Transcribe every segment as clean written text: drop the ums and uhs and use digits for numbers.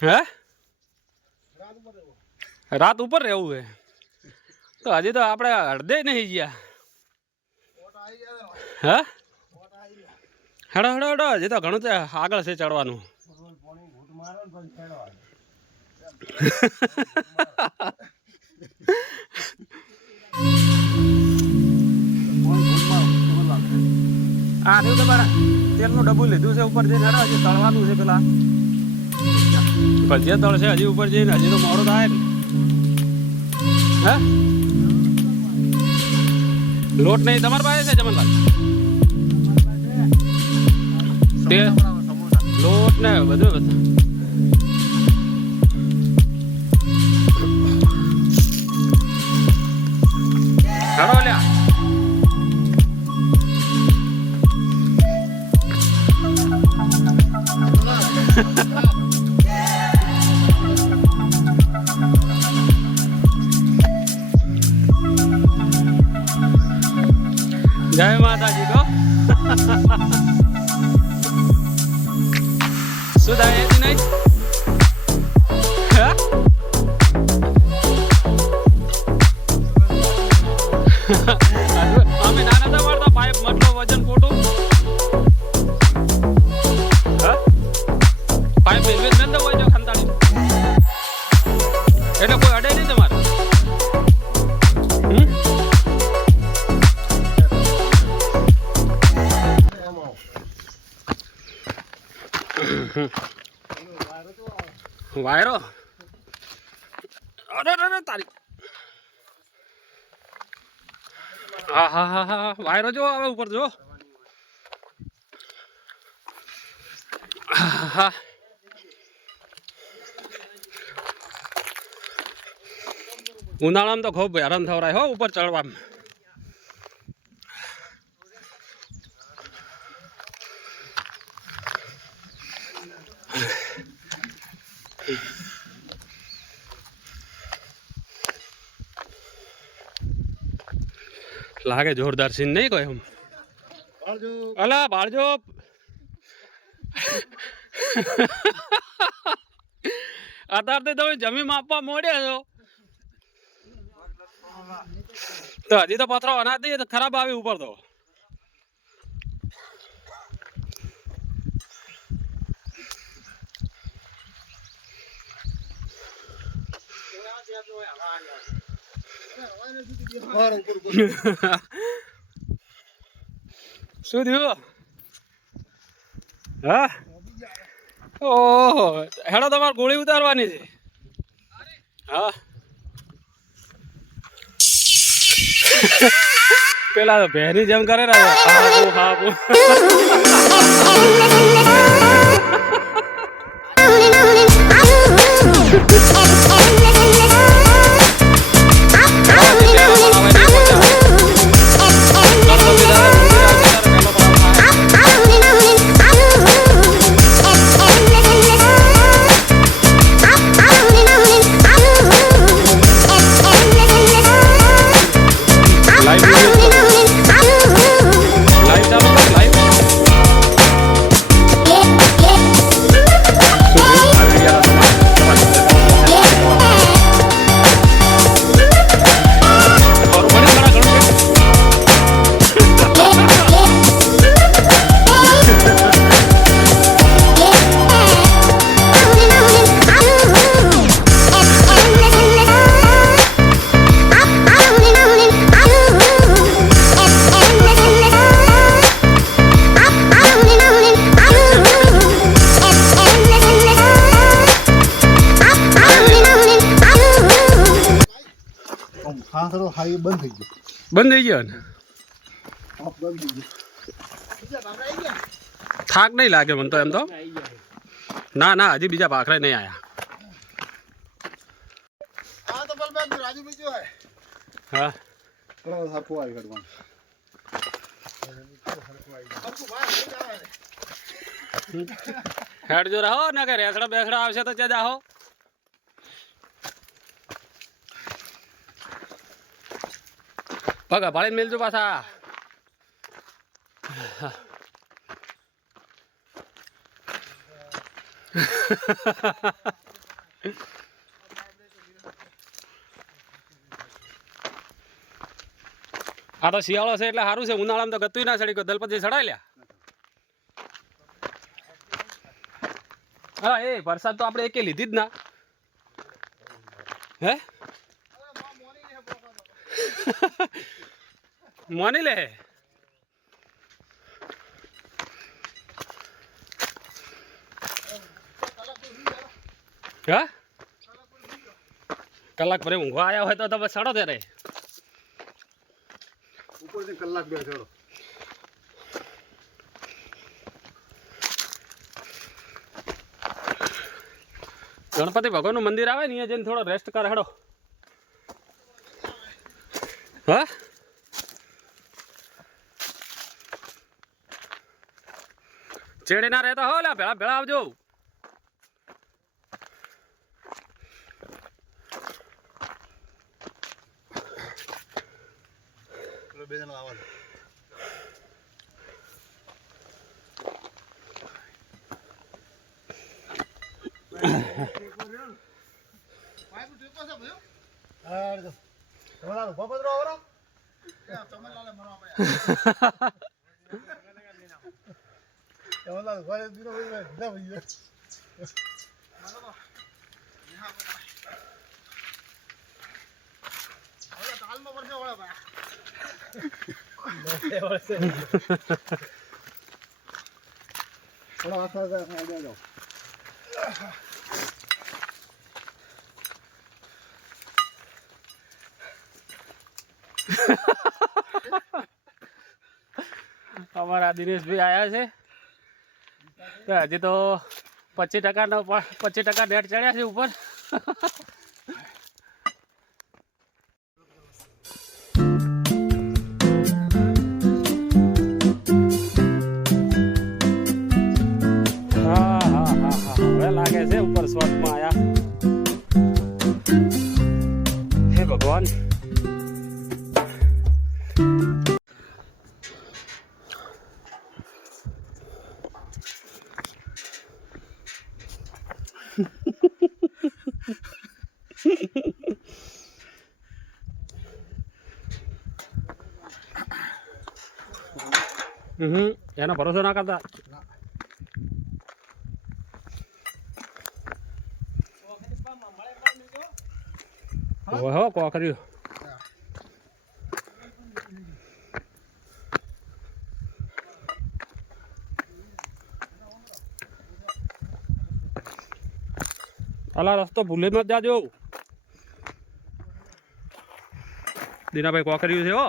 હે રાત ઉપર રહેવું હે તો હજી તો આપણે અડધે નહીં ગયા હા હેડો હેડો હેડો હજી તો ઘણું છે આગળ છે ચડવાનું આ થયું તમારા તેલનું ડબ્બું લીધું છે ઉપર જઈને હેડો હજી તળવાનું છે પેલા ભજીયા તળ છે હજી ઉપર જઈને હજી તો મોડું થાય ને હે લોટ નહીં તમારી પાસે છે જમનલાલ તે લોટ ને બધું ખરો લ્યા જય માતાજી તો શું થાય એથી નહીં અમે નાના હતા મળતા પાઇપ મતલો વજન ખોટું પાઇપ રેલવે બંધ હોય છે ખંતાડી એટલે કોઈ અડે નહીં તમારે વાયરો અરે અરે તારી હા હા હા હા વાયરો જો આવે ઉપર જો હા ઉનાળામાં તો ખૂબ હેરાન થવરાય હો ઉપર ચડવામાં લાગે જોરદાર સીન નહીં કોઈ એમ અલા બાળજો અત્યારે તમે જમીન માપવા મોડ્યા છો તો હજી તો પથરો અનાજ તો ખરાબ આવી ઉપર તો શું થયું હા ઓહો હેડો તમારે ગોળી ઉતારવાની છે હા પેલા તો ભેરી જેમ કરે ને હાબુ હાબુ બંધ થઈ ગયો ને થાક નહીં લાગે મને તો એમ તો ના ના હજી બીજા ભાખરા નહીં આયા હા હેડ જો રહો ના કે રેસડા બેસડા આવશે તો ત્યાં જાઓ પગા ભાળીને મેલજો પાછા આ તો શિયાળો છે એટલે સારું છે, ઉનાળામાં તો ગતું ના ચડી ગયો, દલપતિ ચડાઈ લ્યા. હા એ વરસાદ તો આપણે એકે લીધી જ ના. હે મોની લે હા કલાક ભરે ઊંઘવા આવ્યા હોય તો તમે સડો ત્યારે ઉપરથી કલાક બે ચડો. ગણપતિ ભગવાનનું મંદિર આવે ને અહીંયા જઈને થોડો રેસ્ટ કરે હેડો. હા ચેડે ના રહેતા હો લા ભેળા ભેળા આવજો. બે જણા આવા અમારા દિનેશભાઈ આવ્યા છે તો હજી તો 25% નેટ ચડ્યા છે ઉપર. હા હા હા હા હવે લાગે છે ઉપર સ્વર્ગમાં આયા. હે ભગવાન એનો ભરોસો ના કરતા. ઓહો કોકર્યું અલા રસ્તો ભૂલે મત જાજો. દીનાભાઈ કોકર્યું છે હો.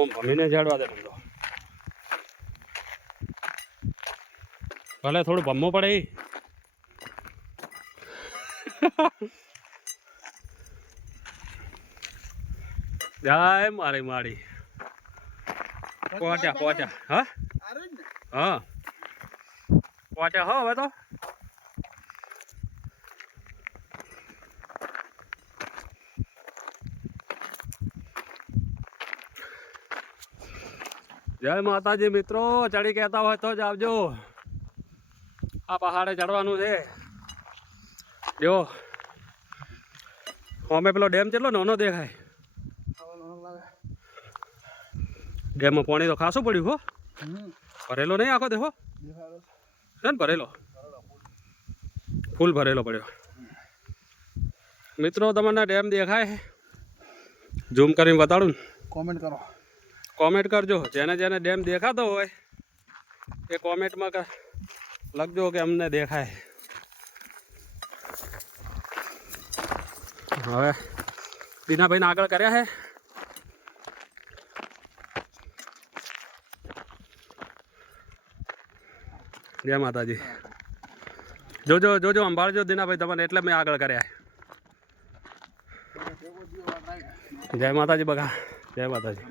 ઓમ ભમીને ઝાડવા દે ધંધો ભલે થોડું ભમવું પડે. જય મારી માડી પહોંચ્યા હા હા પહોંચ્યા હો હવે તો. જય માતાજી મિત્રો, ચડી કહેતા હોય તો જ આવજો. આ પહાડે ચડવાનું છે. જો અમે પેલો ડેમ કેટલો નાનો દેખાય. ડેમમાં પાણી તો ખાસું પડ્યું હો. ભરેલો નહીં આખો દેખો છે ને, ભરેલો ફૂલ ભરેલો પડ્યો. મિત્રો તમને ડેમ દેખાય? ઝૂમ કરીને બતાડું ને? કોમેન્ટ કરો, કોમેન્ટ કરજો. જેને જેને ડેમ દેખાતો હોય એ કોમેન્ટમાં લખજો કે અમને દેખાય. હવે દીનાભાઈને આગળ કર્યા છે. જય માતાજી. જોજો જોજો સંભાળજો દીનાભાઈ તમને, એટલે મેં આગળ કર્યા. જય માતાજી બગા, જય માતાજી.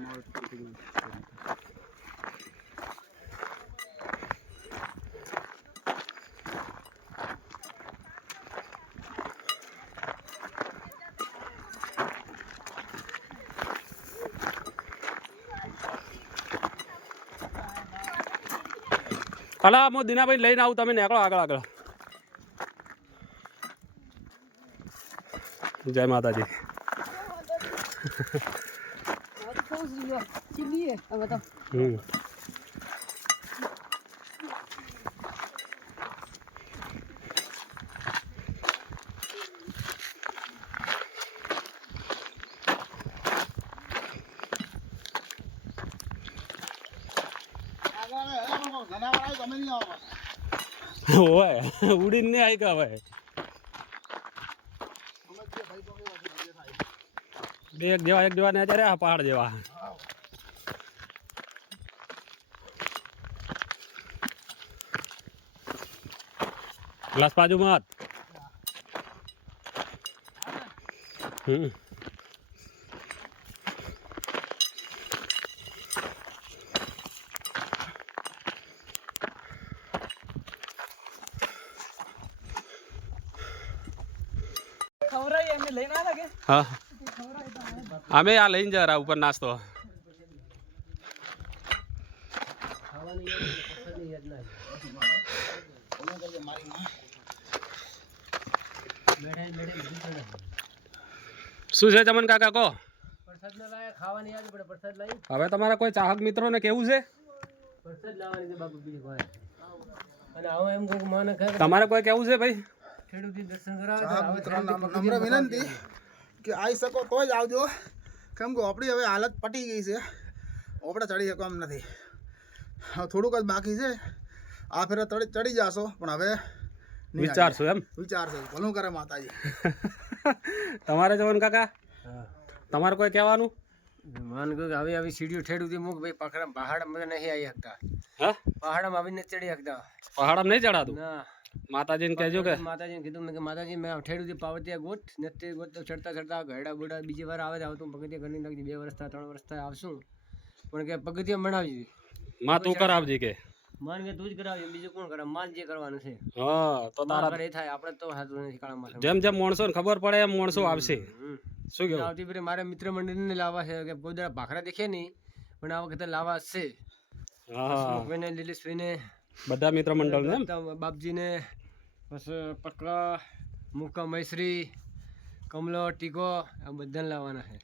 અલા હું દીનાભાઈ લઈને આવું, તમે નીકળો આગળ આગળ. જય માતાજી. હમ ઓય ઉડીને નહીં આવી ગયા ભાઈ. એક જેવા ને અત્યારે આ પહાડ જેવા. ગ્લાસ બાજુમાં હમ હા અમે આ લઈને જરા ઉપર નાસ્તો. શું છે ચમન કાકા કહો? હવે તમારા કોઈ ચાહક મિત્રોને કેવું છે? તમારે કોઈ કેવું છે ભાઈ? નમ્ર વિનંતી કે આવી શકો તો જ આવજો, કેમ કે આપણી હવે હાલત પટી ગઈ છે, આપણે ચડી શકો એમ નથી. થોડુંક જ બાકી છે, આ ફેરે ચડી જશો, પણ હવે વિચારશો એમ? વિચારશો. ભલું કરે માતાજી. તમારે જવાનું કાકા? તમારે કોઈ કહેવાનું? માન કે હવે આવી સીડીઓ ઠેડુથી મૂક ભાઈ, પહાડમાં નહીં આવી શકતા. હા, પહાડમાં આવીને ચડી શકતા. પહાડમાં નહીં ચડાતું? ના, માતાજીને કહેજો કે માતાજીને કીધું મેં કે માતાજી મેં ઠેડુથી પાવતિયા ગોઠ નથી ગોઠ તો ચડતા ઘરડા બોડા બીજી વાર આવે આવતું પગથિયા કરી નાખી. 2 વર્ષ 3 વર્ષ થાય આવશું, પણ કે પગથિયા બનાવજી માં તું કરાવજી કે માન કે તું જ કરાવજે, બીજું કોણ કરે? માન જે કરવાનું છે. હા, તો તારા કરે થાય, આપણે તો હાથું નથી કાળામાં. જેમ જેમ માણસો ને ખબર પડે એમ માણસો આવશે. શું કેવું? આવતી ફેરે મારે મિત્ર મંડળને લાવવા છે કે કોઈ દાડા ભાખરા દેખે નહીં, પણ આ વખતે લાવવા છે. હા, લીલેશભાઈને બધા મિત્ર મંડળ ને બાપજીને પછી પકડા મુકા મૈસરી કમલો ટીકો આ બધાને લાવવાના છે.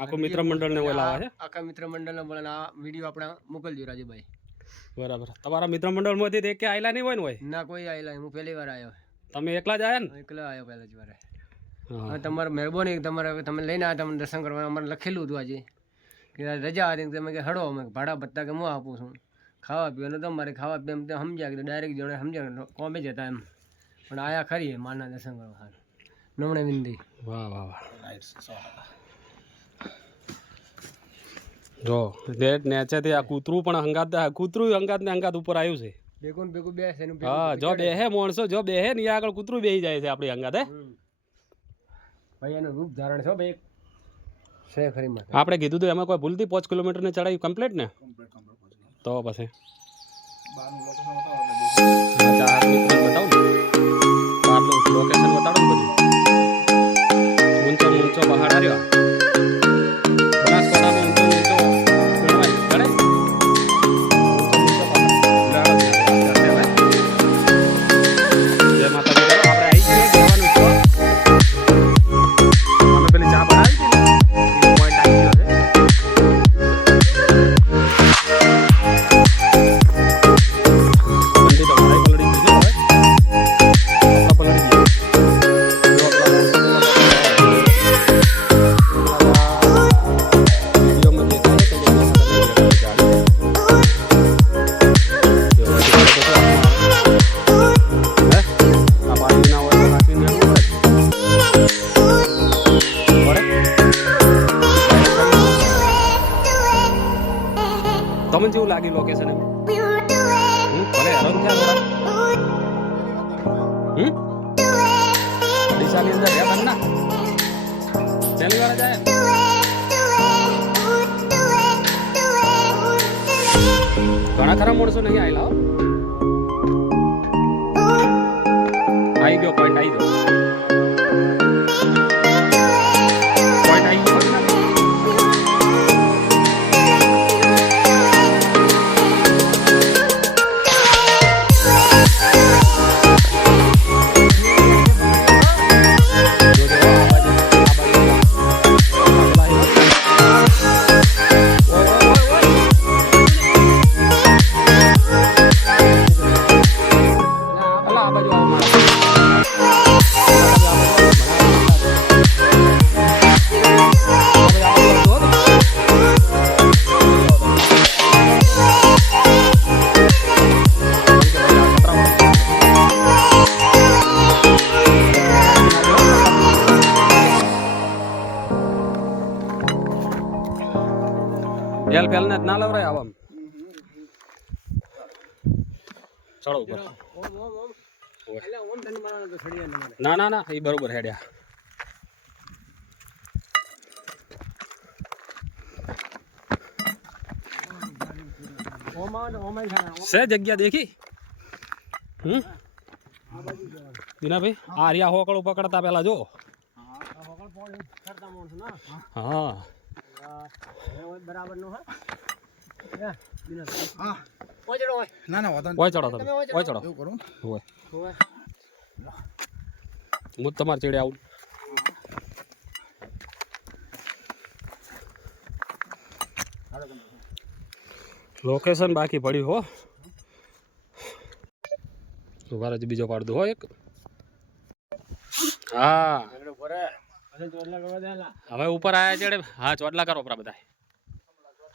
આખું મિત્ર મંડળ ને લાવવા છે. આખા મિત્ર મંડળને બોલે આ વિડીયો આપણે મોકલજો રાજુભાઈ. બરાબર. તમારા મિત્ર મંડળ માંથી એક કે આયલા નહીં હોય ને હોય? ના, કોઈ આવેલા. હું પહેલી વાર આવ્યો. તમે એકલા જ આયા ને? એકલા આવ્યો પહેલા જ વારે. તમારે મહેરબાની, તમારે તમે લઈને આવ્યા, તમને દર્શન કરવા અમારે લખેલું હતું આજે કે રજા હતી, તમે કે હડો અમે ભાડા ભત્તા કે હું આપું છું, ખાવા પીવાનું તમારે ખાવા પીવા સમજ્યા કે ડાયરેક્ટ જોડે સમજ્યા કોમે જતા એમ, પણ આયા ખરી માના દર્શન કરવા. નમણે વિનંતી. વાહ વાહ વાહ. જો ડેટ નેચેથી આ કૂતરું પણ હંગાત ને હંગાત ઉપર આવ્યું છે. ભેગું બે છે. હા, જો બેહે માણસો, જો બેહે ને આગળ કૂતરું બેહી જાય છે આપણી હંગાત. હે ભાઈ એનું રૂપ ધારણ છે ભાઈ છે ખરી માં. આપણે કીધું તો એમાં કોઈ ભૂલથી 5 કિલોમીટર ની ચડાઈ કમ્પ્લીટ ને? તો પછી બતાવું ને, બહારનું લોકેશન બતાડો ને બધું. ઊંચો પહાડ આવ્યો. બનાસકાંઠાનો ઊંચો ગણાય. જય માતાજી. આપણે આવી જઈએ જવાનું છો. અમે પેલી ચા બનાવી હતી ને, એ પોઈન્ટ આવી ગયો છે. ઠંડી તો ભાઈ પલળી ગઈ છે હવે. પલળી ગઈ. તમને જેવું લાગી લોકેશન એમ? ભલે હેરાન થયા થોડા. ડીસાની અંદર રહ્યા તમને પહેલી વાર જાય. ઘણા ખરા માણસો નહીં આવેલા. આવી ગયો પોઈન્ટ, આવી ગયો પોઈન્ટ, આવી ગયો. પેલ પેલ ને જ ના લવરાય આવામ. ચડો ઉપર. ના ના ના એ બરોબર હેડ્યા. છે જગ્યા દેખી? બીના ભાઈ આ રહ્યા હોકળો પકડતા પેલા જો. હા બરાબર નો હા ના ના વાંધો ઓય ચડો તમે ઓય ચડો. એવું કરું ઓય હું તમારે ચડે આવું. લોકેશન બાકી પડ્યું હો. ઉભા જ બીજો પાડ દો હો એક. હા હવે ઉપર આયા ચડે. હા ચોટલા કરો પરા બધા.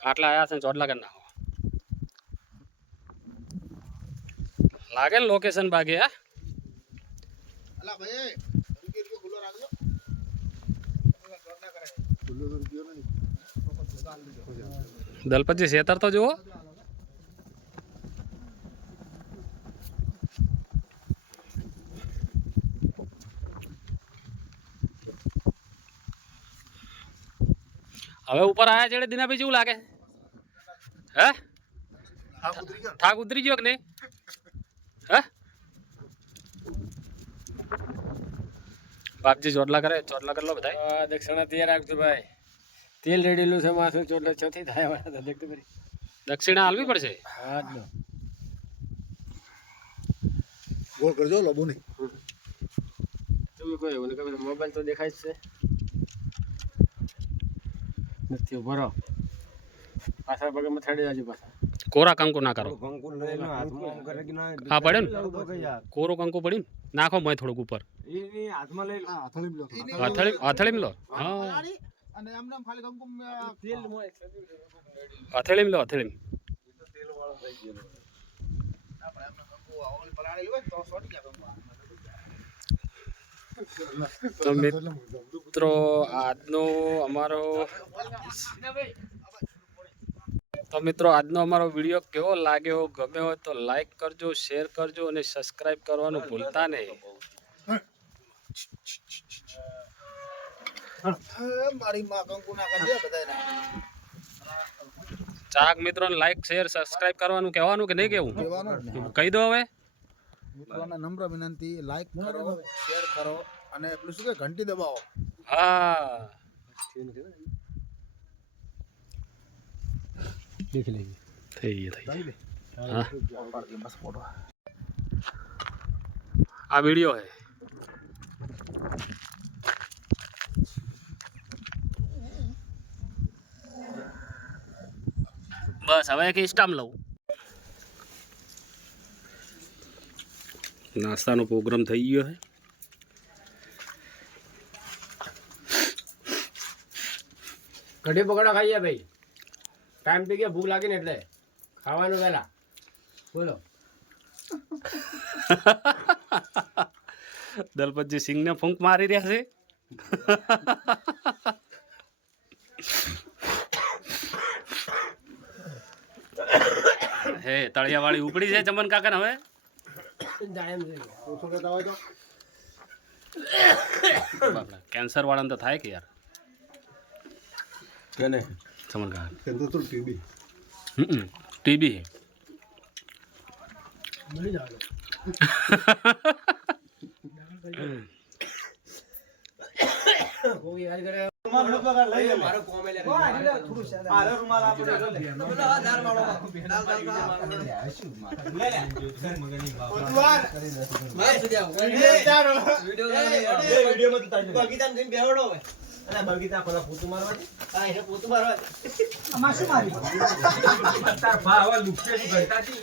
આટલા આયા છે ચોટલા કરી નાખો. લાગે ને લોકેશન બાકી હા. અલા ભાઈ રૂપિયો ખુલ્લો રાખજો. દલપતજી શેતર તો જુઓ. હવે ઉપર આયા ચડે દિનાભાઈ જેવું લાગે હે? થાક ઉતરી ગયો કે નહીં હે? બાપજી ચોટલા કરે. ચોટલા કરી લો બધા. દક્ષિણા તૈયાર રાખજો ભાઈ. તેલ રેડેલું છે માથું ચોટલે ચોથી થાય વાળા દેખતો કરી. દક્ષિણા હાલવી પડશે. હા જ ગોળ કરજો લોબો નહીં. તમે કોઈ એવું કે મોબાઈલ તો દેખાય જ છે. નથી ભરો પાછા પગે મથાડી જાજો પાછા. કોરા કંકુ ના કરો. હા પડે ને કોરો કંકુ પડ્યું ને નાખો મય થોડુંક ઉપર. હથેળી લો. હા અને એમ નામ ખાલી કંકુ તેલ હથેળી લો. હથેળી તેલ વાળો થઈ ગયો. આપણે એમ કંકુ ઓલ પલાળેલું હોય તો સોટી ગયા કંકુ. તો મિત્રો આજનો અમારો વિડીયો કેવો લાગ્યો? ગમ્યો હોય તો લાઈક કરજો, શેર કરજો અને સબસ્ક્રાઇબ કરવાનું ભૂલતા નહીં. મારી માં કંકુ ના કરજે બધાને. ચાક મિત્રોને લાઈક શેર સબસ્ક્રાઇબ કરવાનું કહેવાનું કે નહીં કેવું? કહી દો હવે. મિત્રોને નમ્ર વિનંતી, લાઈક કરો, શેર કરો અને પેલું શું કે ઘંટી દબાવો. હા થઈ હા આ વિડીયો હે. બસ હવે એક સ્ટામ લઉં. નાસ્તાનો પ્રોગ્રામ થઈ ગયો છે. કઢી પકોડા ખાઈએ ભાઈ. ટાઈમ થઈ ગયા, ભૂખ લાગી ને એટલે ખાવાનું પહેલા બોલો. દલપતજી સિંહ ને ફૂંક મારી રહ્યા છે. હે તળિયા વાળી ઉપડી છે ચમન કાકા હવે. કેન્સર વાળાને તો થાય કે યાર. કેને ચમન કાકા કેતો તો ટીબી ટીબી હે. કોઈ યાદ કરે મારો કોમેલે બગીચા ખોલા પોતું મારવા. હા એને પોતું મારવા. આમાં શું મારી તાર ભાવ લુક્ષે ઘટાતી